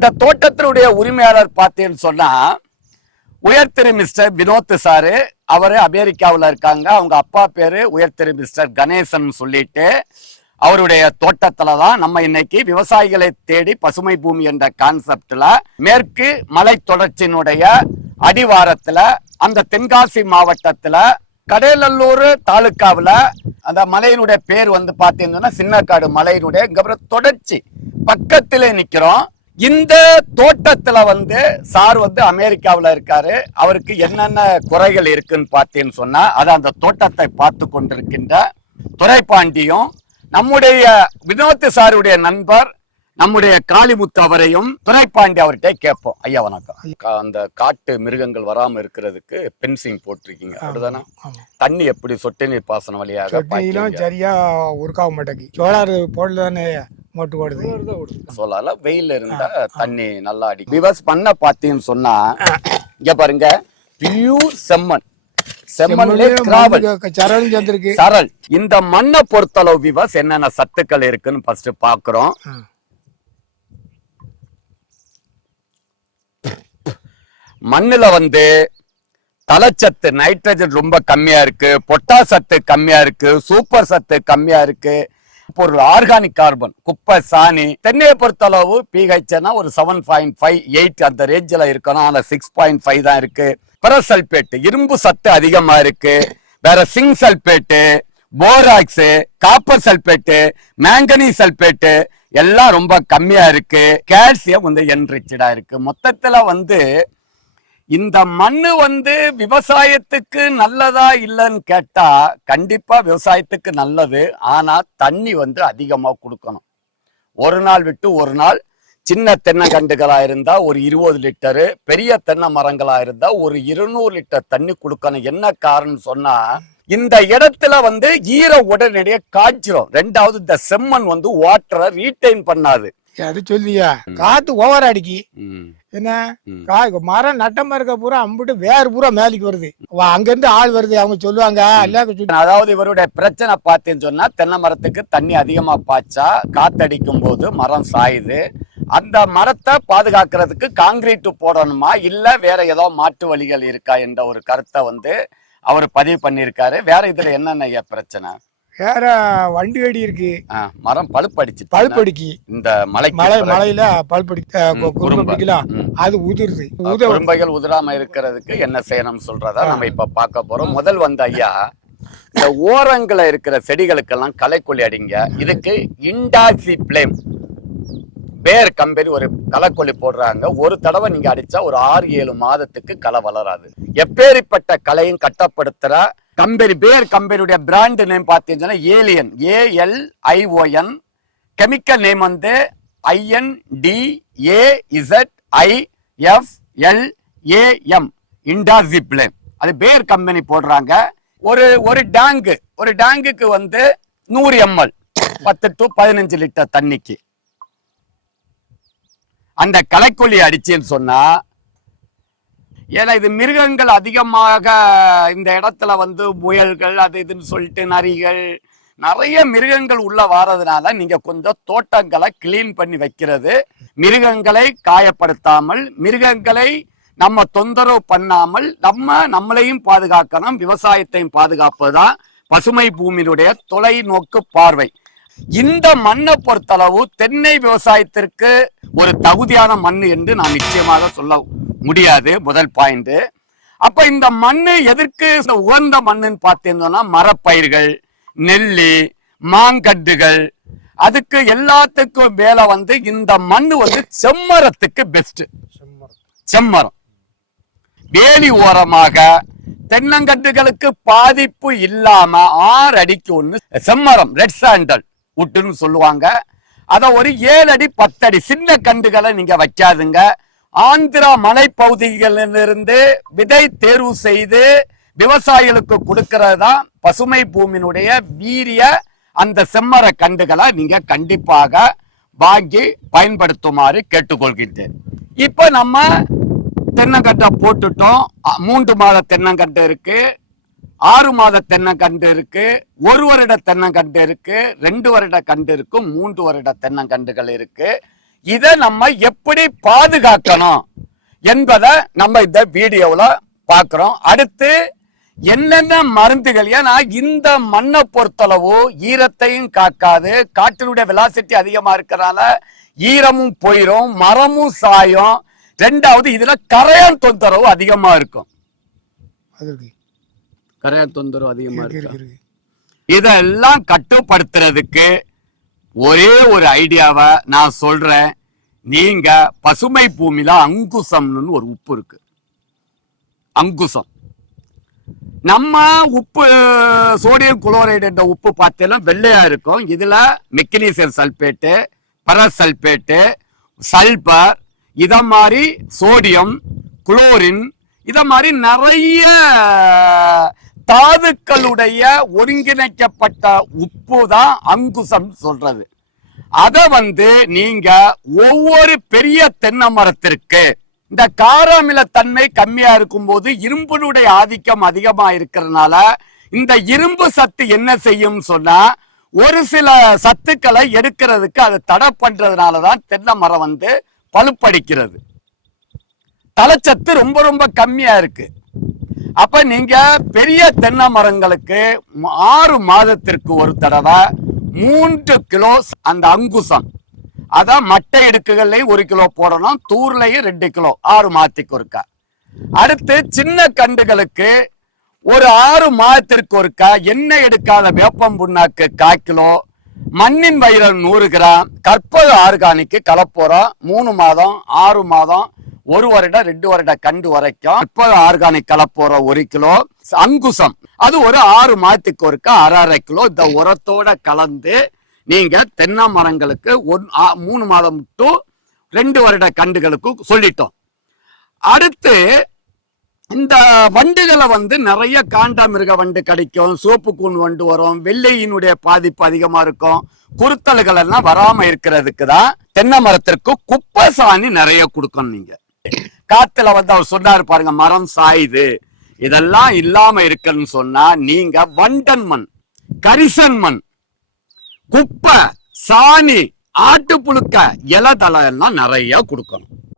இந்த தோட்டத்தினுடைய உரிமையாளர் பார்த்தேன்னு சொன்னா உயர்திரு மிஸ்டர் வினோத் சாரு அவரு அமெரிக்காவில் இருக்காங்க. அவங்க அப்பா பேரு உயர்திரு மிஸ்டர் கணேசன் சொல்லிட்டு அவருடைய தோட்டத்துல தான் நம்ம இன்னைக்கு விவசாயிகளை தேடி பசுமை பூமி என்ற கான்செப்ட்ல மேற்கு மலை தொடர்ச்சியினுடைய அடிவாரத்துல அந்த தென்காசி மாவட்டத்துல கடலல்லூர் தாலுக்காவில் அந்த மலையினுடைய பேர் வந்து பார்த்தீங்கன்னா சின்னக்காடு மலையினுடைய இங்க தொடர்ச்சி. பக்கத்திலே நிற்கிறோம் இந்த தோட்டத்துல வந்து சார் வந்து அமெரிக்காவுல இருக்காரு. அவருக்கு என்னென்ன குறைகள் இருக்குன்னு பார்த்தேன்னு சொன்னா அது அந்த தோட்டத்தை பார்த்து கொண்டிருக்கின்ற துரைப்பாண்டியும் நம்முடைய வினோத் சாருடைய நண்பர் நம்முடைய காளிமுத்து அவரையும் துரைப்பாண்டி அவர்கிட்ட கேட்போம். ஐயா வணக்கம். அந்த காட்டு மிருகங்கள் வராம இருக்கிறதுக்கு பென்சிங் போட்டிருக்கீங்க. அப்படிதானே? தண்ணி எப்படி சொட்டு நீர் பாசன வழியாக? சரியா உருக்காக மாட்டேங்கி சோலார் போடல தானே மொட்டு ஓடுது சொல்லல வெயில் இருந்தா தண்ணி நல்லா அடிக்கும். விவஸ் பண்ண பாத்தீங்கன்னு சொன்னா இங்க பாருங்க பியூர் செம்மண். சரல் இந்த மண்ணை பொறுத்தளவு விவஸ் என்னென்ன சத்துக்கள் இருக்குன்னு ஃபர்ஸ்ட் பாக்குறோம். மண்ணுல வந்து தலச்சத்து நைட்ரஜன் ரொம்ப கம்மியா இருக்கு பொட்டாஸ் சத்து கம்மியா இருக்கு சூப்பர் சத்து கம்மியா இருக்கு. பொருள் ஆர்கானிக் கார்பன் குப்பை சாணி. தென்னையை பொறுத்தளவு பிஹெச்னா ஒரு செவன் பாயிண்ட் ஃபைவ் எயிட் அந்த ரேஞ்சில் இருக்கணும். ஆனால் சிக்ஸ் பாயிண்ட் ஃபைவ் தான் இருக்கு. பெரசல்பேட் இரும்பு சத்து அதிகமா இருக்கு. வேற zinc sulphate borax copper sulphate manganese sulphate எல்லாம் ரொம்ப கம்மியா இருக்கு. கால்சியம் வந்து என்ரிச்சடா இருக்கு. மொத்தத்துல வந்து இந்த மண்ணு வந்து விவசாயத்துக்கு நல்லதா இல்லைன்னு கேட்டா கண்டிப்பா விவசாயத்துக்கு நல்லது. ஆனா தண்ணி வந்து அதிகமா கொடுக்கணும். ஒரு நாள் விட்டு ஒரு நாள் சின்ன தென்னங்கண்டுகளா இருந்தா ஒரு இருபது லிட்டரு பெரிய தென்னை மரங்களா இருந்தா ஒரு இருநூறு லிட்டர் தண்ணி கொடுக்கணும். என்ன காரணம் சொன்னா இந்த இடத்துல வந்து ஈர உடனடியே காய்ச்சிரும். ரெண்டாவது இந்த செம்மண் வந்து வாட்டரை ரீட்டைன் பண்ணாது. அது சொல்லியா? காத்து ஓவர் அடிக்கி. என்ன. காய் மரம் நட்டமா இருக்க பூரா அம்பிட்டு வேர் பூரா மேலுக்கு வருது. வா, அங்க இருந்து ஆள் வருது அவங்க சொல்லுவாங்க. அதாவது இவருடைய பிரச்சனை பார்த்தேன்னு சொன்னா தென்னை மரத்துக்கு தண்ணி அதிகமா பாய்ச்சா காத்தடிக்கும் போது மரம் சாயுது. அந்த மரத்தை பாதுகாக்கிறதுக்கு காங்கிரீட் போடணுமா இல்ல வேற ஏதோ மாற்று வழிகள் இருக்கா என்ற ஒரு கருத்தை வந்து அவர் பதிவு பண்ணியிருக்காரு. வேற இதுல என்னென்ன பிரச்சனை? வேற வண்டி வெடி இருக்கு. மரம் பழுப்படிச்சு பழுப்படிக்கி இந்த மலை பிறகு. மலையில பழுப்படி ம், குறும்ப குறும்ப. பிடிக்கலாம் ம். அது உதிருது. உத குறும்பைகள் உதிராம இருக்கிறதுக்கு என்ன செய்யணும் சொல்றதா நம்ம இப்ப பார்க்க போறோம். முதல் வந்து ஐயா இந்த ஓரங்கள்ல இருக்கிற செடிகளுக்கெல்லாம் களைக்கொல்லி அடிங்க. இதுக்கு இண்டாசி பிளேம் பேர் கம்பெனி ஒரு களைக்கொல்லி போடுறாங்க. ஒரு தடவை நீங்க அடிச்சா ஒரு ஆறு ஏழு மாதத்துக்கு களை வளராது. எப்பேரிப்பட்ட களையும் கட்டப்படுத்துற கம்பெனி பேர் கம்பெனியுடைய பிராண்ட் நேம் பார்த்தீங்கன்னா Alion A L I O N chemical name வந்து I N D A Z I F L A M indaziflam அது பேர் கம்பெனி போடுறாங்க. ஒரு ஒரு டேங்கு ஒரு டேங்குக்கு வந்து நூறு எம்எல் பத்து டு பதினஞ்சு லிட்டர் தண்ணிக்கு. அந்த களைக்கொல்லி அடிச்சுன்னு சொன்னா ஏன்னா இது மிருகங்கள் அதிகமாக இந்த இடத்துல வந்து முயல்கள் அது இதுன்னு சொல்லிட்டு நரிகள் நிறைய மிருகங்கள் உள்ள வாரதுனால நீங்க கொஞ்சம் தோட்டங்களை கிளீன் பண்ணி வைக்கிறது. மிருகங்களை காயப்படுத்தாமல் மிருகங்களை நம்ம தொந்தரவு பண்ணாமல் நம்ம நம்மளையும் பாதுகாக்கணும். விவசாயத்தையும் பாதுகாப்பதுதான் பசுமை பூமியினுடைய தொலைநோக்கு பார்வை. இந்த மண்ணை பொறுத்தளவு தென்னை விவசாயத்திற்கு ஒரு தகுதியான மண் என்று நான் நிச்சயமாக சொல்ல முடியாது முதல் பாயிண்ட் அப்ப இந்த மண்ணு எதற்கு இந்த உகந்த மண்ணுன்னு பார்த்தீங்கன்னா மரப்பயிர்கள் நெல்லி மாங்கட்டுகள் அதுக்கு எல்லாத்துக்கும் மேல வந்து இந்த மண் வந்து செம்மரத்துக்கு பெஸ்ட் செம்மரம். வேலி ஓரமாக தென்னங்கட்டுகளுக்கு பாதிப்பு இல்லாம ஆறு அடிக்கு ஒன்று செம்மரம் ரெட் சாண்டல் உட்டுன்னு சொல்லுவாங்க. அதை ஒரு ஏழு அடி பத்தடி சின்ன கண்டுகளை நீங்க வைக்காதுங்க. ஆந்திரா மலைப்பகுதிகளிலிருந்து விதை தேர்வு செய்து விவசாயிகளுக்கு கொடுக்கிறது தான் பசுமை பூமியினுடைய வீரிய அந்த செம்மர கண்டுகளை நீங்க கண்டிப்பாக வாங்கி பயன்படுத்துமாறு கேட்டுக்கொள்கின்றேன். இப்போ நம்ம தென்னங்கட்டை போட்டுட்டோம். மூன்று மாத தென்னங்கண்டு இருக்கு. ஆறு மாத தென்னங்கண்டு இருக்கு. ஒரு வருட தென்னங்கண்டு இருக்கு. ரெண்டு வருட கண்டு இருக்கு. மூன்று வருட தென்னங்கண்டுகள் இருக்கு. இதை நம்ம எப்படி பாதுகாக்கணும் என்பதை நம்ம இந்த வீடியோல பார்க்கிறோம். அடுத்து என்னென்ன மருந்துகள்? ஏன்னா இந்த மண்ணை பொறுத்தளவு ஈரத்தையும் காக்காது. காற்றினுடைய வெலாசிட்டி அதிகமா இருக்கிறனால ஈரமும் போயிரும் மரமும் சாயும். ரெண்டாவது இதுல கரையான் தொந்தரவு அதிகமா இருக்கும். கரையான் தொந்தரவு அதிகமா இருக்கு இருக்கும். இருக்கு இருக்கு. இதெல்லாம் கட்டுப்படுத்துறதுக்கு ஒரே ஒரு ஐடியாவை நான் சொல்றேன். நீங்க பசுமை பூமியில அங்குசம்னு ஒரு உப்பு இருக்கு. அங்குசம். நம்ம உப்பு சோடியம் குளோரைடு என்ற உப்பு பார்த்தெல்லாம் வெள்ளையா இருக்கும். இதுல மெக்னீசியம் சல்பேட்டு பரசல்பேட்டு சல்பர் இத மாதிரி சோடியம் குளோரின் இத மாதிரி நிறைய தாதுக்களுடைய ஒருங்கிணைக்கப்பட்ட உப்பு தான் அங்குசம் சொல்றது. அதை வந்து நீங்க ஒவ்வொரு பெரிய தென்னை மரத்திற்கு இந்த காராமில தன்மை கம்மியா இருக்கும்போது இரும்பினுடைய ஆதிக்கம் அதிகமா இருக்கிறதுனால இந்த இரும்பு சத்து என்ன செய்யும் சொன்னா ஒரு சில சத்துக்களை எடுக்கிறதுக்கு அதை தடை பண்றதுனாலதான் தென்னை மரம் வந்து பழுப்படிக்கிறது. தலைச்சத்து ரொம்ப ரொம்ப கம்மியா இருக்கு. அப்ப நீங்க பெரிய தென்னை மரங்களுக்கு ஆறு மாதத்திற்கு ஒரு தடவை மூன்று கிலோ அந்த அங்குசம். அதான் மட்டை இடுக்குகள்லையும் ஒரு கிலோ போடணும் தூர்லையும் ரெண்டு கிலோ ஆறு மாதத்துக்கு ஒருக்கா. அடுத்து சின்ன கண்டுகளுக்கு ஒரு ஆறு மாதத்திற்கு ஒருக்கா எண்ணெய் எடுக்காத வேப்பம் புண்ணாக்கு கால் கிலோ மண்ணின் வயிறு நூறு கிராம் கற்பக ஆர்கானிக்கு கலப்போறோம் மூணு மாதம் ஆறு மாதம் ஒரு வருடம் ரெண்டு வருட கண்டு வரைக்கும் இப்போ ஆர்கானிக் கலப்போற ஒரு கிலோ அங்குசம். அது ஒரு ஆறு மாதத்துக்கு ஒருக்கா அரை அரை கிலோ இந்த உரத்தோட கலந்து நீங்க தென்னை மரங்களுக்கு ஒன் ஆ- மூணு மாதம் டு ரெண்டு வருட கண்டுகளுக்கு சொல்லிட்டோம். அடுத்து இந்த வண்டுகளை வந்து நிறைய காண்டாமிருக வண்டு கிடைக்கும் சோப்பு கூண் வண்டு வரும் வெள்ளையினுடைய பாதிப்பு அதிகமா இருக்கும் குறுத்தல்கள் எல்லாம் வராம இருக்கிறதுக்கு தான் தென்னை மரத்திற்கு குப்பை சாணி நிறைய கொடுக்கணும் நீங்க. காத்துல வந்து அவர் சொன்னாரு பாருங்க மரம் சாயுது. இதெல்லாம் இல்லாம இருக்குன்னு சொன்னா நீங்க வண்டன் மண் கரிசன் மண் குப்பை சாணி ஆட்டு புழுக்க இலதலை எல்லாம் நிறைய கொடுக்கணும்.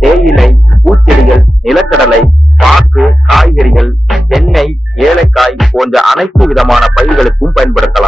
தேயிலை பூச்செடிகள் நிலக்கடலை பாக்கு காய்கறிகள் தென்னை ஏலக்காய் போன்ற அனைத்து விதமான பயிர்களுக்கும் பயன்படுத்தலாம்.